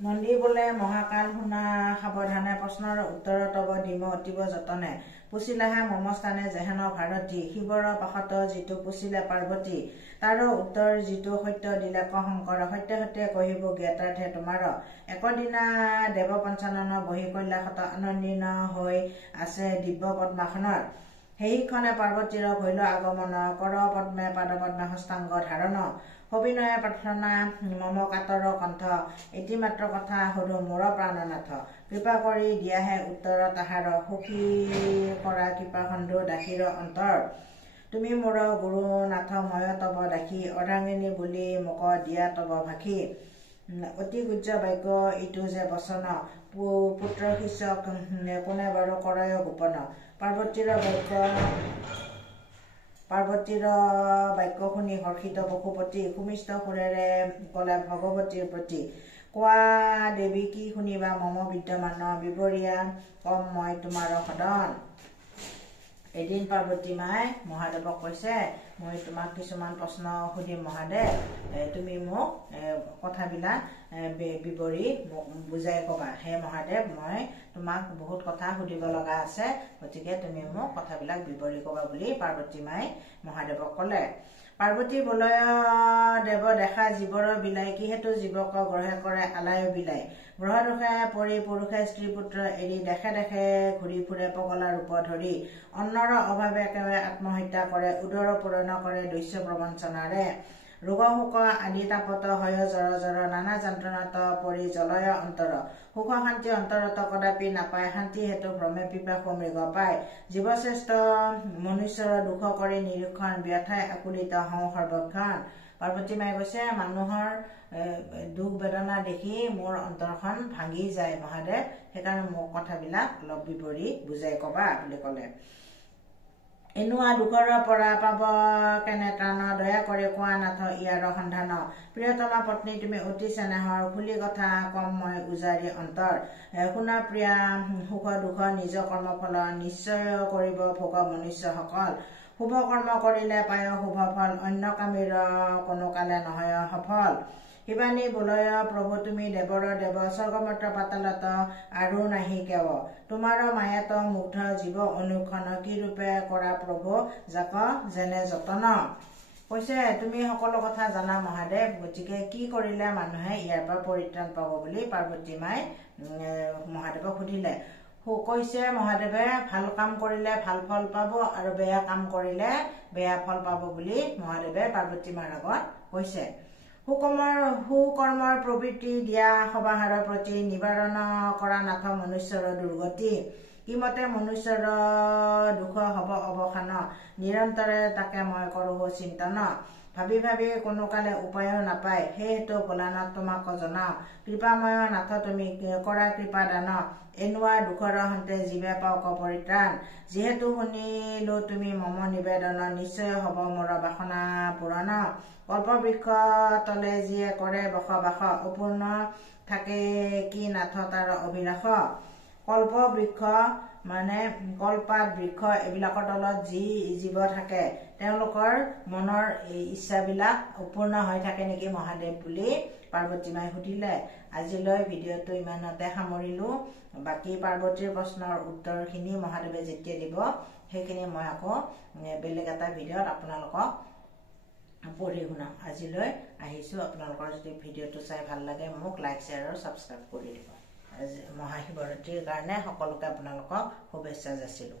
নন্দী বোলে মহাকাল শুনা সাৱধানে প্ৰশ্নৰ উত্তৰ তব দিম অতিব যতনে পুচিলাহে মমস্থানে যেহেন ভাৰতী শিৱৰ পাশত যিটো পুচিলে পাৰ্বতী তাৰো উত্তৰ যিটো সত্য দিলে শংকৰ সত্য সত্য কহিব জ্ঞাতাৰ্থে তোমাৰ একদিনা দেৱ পঞ্চানন বহি কৈলাসত আনন্দীন হৈ আছে দিব্য পদ্মাসনৰ সেইখনে পাৰ্বতীৰ ভৈল আগমন কৰ পদ্মে পাদ পদ্মে হস্তাংগ ধাৰণ সবিনয়ে প্ৰাৰ্থনা মম কাতৰ কণ্ঠ এটি মাত্ৰ কথা সৰু মোৰ প্ৰাণনাথ কৃপা কৰি দিয়াহে উত্তৰ তাহাৰ সুখী কৰা কৃপা খণ্ডু দাসীৰ অন্তৰ তুমি মোৰ গুৰুনাথ ময় তব দাসী অৰ্ধাংগিনী বুলি মোক দিয়া তব ভাষী অতি গুজ্জ বাক্য ইটো যে বচন পুত্ৰ শিষ্যক কোনে বাৰু কৰয় গোপন পাৰ্বতীৰ বাক্য শুনি হৰ্ষিত পশুপতি সুমিষ্ট সুৰেৰে কলে ভগৱতীৰ প্ৰতি কোৱা দেৱী কি শুনিবা মম বিদ্যমান বিৱৰীয়া কম মই তোমাৰ সদন এদিন পাৰ্বতী মাই মহাদেৱক কৈছে মই তোমাক কিছুমান প্ৰশ্ন সুধিম মহাদেৱ তুমি মোক কথাবিলাক বিৱৰি বুজাই কবা হে মহাদেৱ মই তোমাক বহুত কথা সুধিব লগা আছে গতিকে তুমি মোক কথাবিলাক বিৱৰি কবা বুলি পাৰ্বতী মাই মহাদেৱক কলে পাৰ্বতী বলয় দেৱ দেখা জীৱৰ বিলাই কি হেতু জীৱক গ্ৰহে কৰে আলায় বিলাই গ্ৰহ দোষে পৰি পুৰুষে স্ত্ৰী পুত্ৰ এৰি দেখে দেখে ঘূৰি ফুৰে পগলা ৰূপ ধৰি অন্নৰ অভাৱে একেবাৰে আত্মহত্যা কৰে উদৰ পূৰণ কৰে দস্য প্ৰবঞ্চনাৰে ৰোগ শোক আদি তাপত হয় জৰ জৰ নানা যন্ত্ৰণাত পৰি জলয় অন্তৰ সুখ শান্তি অন্তৰত কদাপি নাপায় শান্তি হেতু ভ্ৰমে পিপাসু মৃগ পায় জীৱশ্ৰেষ্ঠ মনুষ্যৰ দুখ কৰি নিৰীক্ষণ ব্যথাই আকুলিত হওঁ সৰ্বক্ষণ পাৰ্বতী মায়ে কৈছে মানুহৰ দুখ বেদনা দেখি মোৰ অন্তৰখন ভাঙি যায় মহাদেৱ সেইকাৰণে মোক কথাবিলাক অলপ বিৱৰি বুজাই কবা বুলি কলে এনেৱা দুখৰ পৰা পাব কেনে ত্ৰাণ দয়া কৰি কোৱা নাথ ইয়াৰ সন্ধান প্ৰিয়তমা পত্নী তুমি অতি চেনেহৰ খুলি কথা কম মই উজাৰি অন্তৰ শুনা প্ৰিয়া সুখ দুখ নিজ কৰ্মফল নিশ্চয় কৰিব ভোগ মনুষ্যসকল শুভ কৰ্ম কৰিলে পায় শুভ ফল অন্য কামীৰ কোনো কালে নহয় সফল শিৱানী বোলয় প্ৰভু তুমি দেৱৰ দেৱ স্বৰ্গমত্ৰ পাতালত আৰু নাহি কেৱ তোমাৰ মায়াত মুগ্ধ জীৱ অনুক্ষণ কি ৰূপে কৰা প্ৰভু যাক যেনে যতন কৈছে তুমি সকলো কথা জানা মহাদেৱ গতিকে কি কৰিলে মানুহে ইয়াৰ পৰা পৰিত্ৰাণ পাব বুলি পাৰ্বতী মাই মহাদেৱক সুধিলে কৈছে মহাদেৱে ভাল কাম কৰিলে ভাল ফল পাব আৰু বেয়া কাম কৰিলে বেয়া ফল পাব বুলি মহাদেৱে পাৰ্বতী মাৰ আগত কৈছে সুকৰ্মৰ প্ৰবৃত্তি দিয়া সবাহাৰৰ প্ৰতি নিবাৰণ কৰা নাথ মনুষ্যৰ দুৰ্গতি কিমতে মনুষ্যৰ দুখ হব অৱসান নিৰন্তৰে তাকে মই কৰো চিন্তন ভাবি ভাবি কোনো কালে উপায় নাপায় সেই হেতু ভোলানাথ তোমাক জনাও কৃপাময় নাথ তুমি কৰা কৃপা দান এনেকুৱা দুখৰ হন্তে জীৱে পাওক পৰিত্ৰাণ যিহেতু শুনিলো তুমি মম নিবেদন নিশ্চয় হব মোৰ বাসনা পূৰণ কল্পবৃক্ষ তলে যিয়ে কৰে বসবাস অপূৰ্ণ থাকে কি নাথ তাৰ অভিলাষ কল্পবৃক্ষ মানে কলপাত বৃক্ষ এইবিলাকৰ তলত যি জীৱ থাকে তেওঁলোকৰ মনৰ ইচ্ছাবিলাক অপূৰ্ণ হৈ থাকে নেকি মহাদেৱ বুলি পাৰ্বতী মাই সুধিলে আজিলৈ ভিডিঅ'টো ইমানতে সামৰিলো বাকী পাৰ্বতীৰ প্ৰশ্নৰ উত্তৰখিনি মহাদেৱে যেতিয়া দিব সেইখিনি মই আকৌ বেলেগ এটা ভিডিঅ'ত আপোনালোকক পঢ়ি শুনাম আজিলৈ আহিছো আপোনালোকৰ যদি ভিডিঅ'টো চাই ভাল লাগে মোক লাইক শ্বেয়াৰ আৰু ছাবস্ক্ৰাইব কৰি দিব মহাশিৱৰাত্ৰিৰ কাৰণে সকলোকে আপোনালোকক শুভেচ্ছা যাচিলোঁ